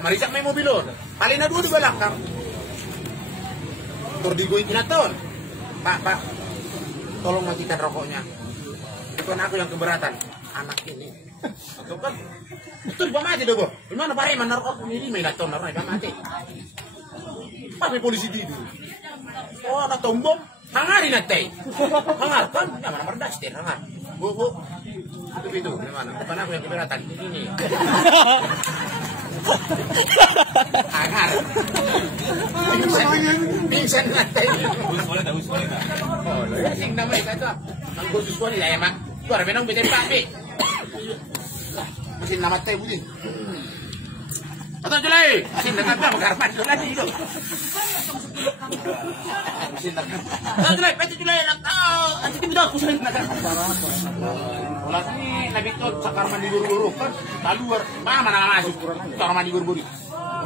Marisak may mobil on. Paling na dua di belakang. Turdigoy kinaton. Pak, tolong matikan rokoknya. Bukan aku yang keberatan, anak ini. Itu kan, itu juga mati dogo. Gimana Pak Reman narkok ini may naton naron iba mati. Pak may polisi tidur. Oh, natumbong. Hangarin natin. Hangar kan, ya mana berdastir hangar. Bu. Itu gimana? Bukan aku yang keberatan ini. Hangar. Pingsan natin. Oh, sing namanya itu. Ang khusus ko nila emak. Tuar menong bitin papi. Mesin namat tayo budin. Atau julay, mesin nakat ba magarman ko lagi ito. Mesin nakat. Atau julay, pwede julay lang tao. Ang sige daw kusain nakat. Wala ni nabitot sa karman di buru-buru kan. Taluar, mana na masuk karman di buru-buru.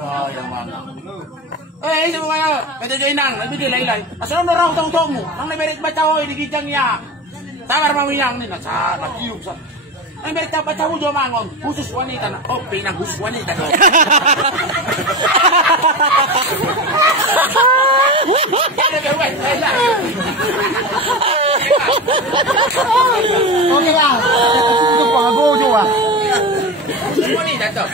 Oh, yang mana? Siapa kayo? Pwede julay nang, nagbigay laylay. Asal na raw tong mo. Ang nabirit ba tao ay digitang niya. Tabar mamiyang ni nasa nagiyog sa. Ay mereka baca mo mangon, khusus wanita na. Oh, pinang khusus wanita do. Oke lang. Itu pangagojo ah. Khusus wanita do.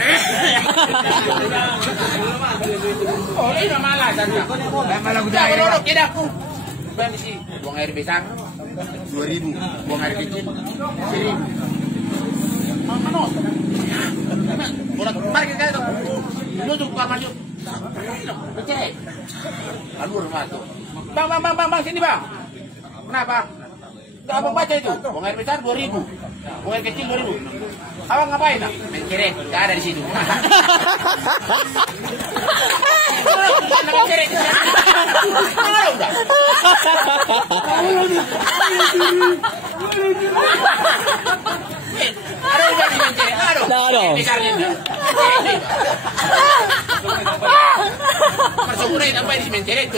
Oh, ini malah dan. Malah udah. Kalau tidak aku. Berapa sih? Buang air besar 2.000, buang air kecil 1.000. Ano? Mula parkir kayo to. Lujuk pa maju. Becek. Alur mato. Bang, sini bang. Kenapa? Enggak abang baca itu. Buang air besar 2.000. Buang air kecil 2.000. Abang ngapain? Main kere, enggak ada di situ. Persoalan apa di menceret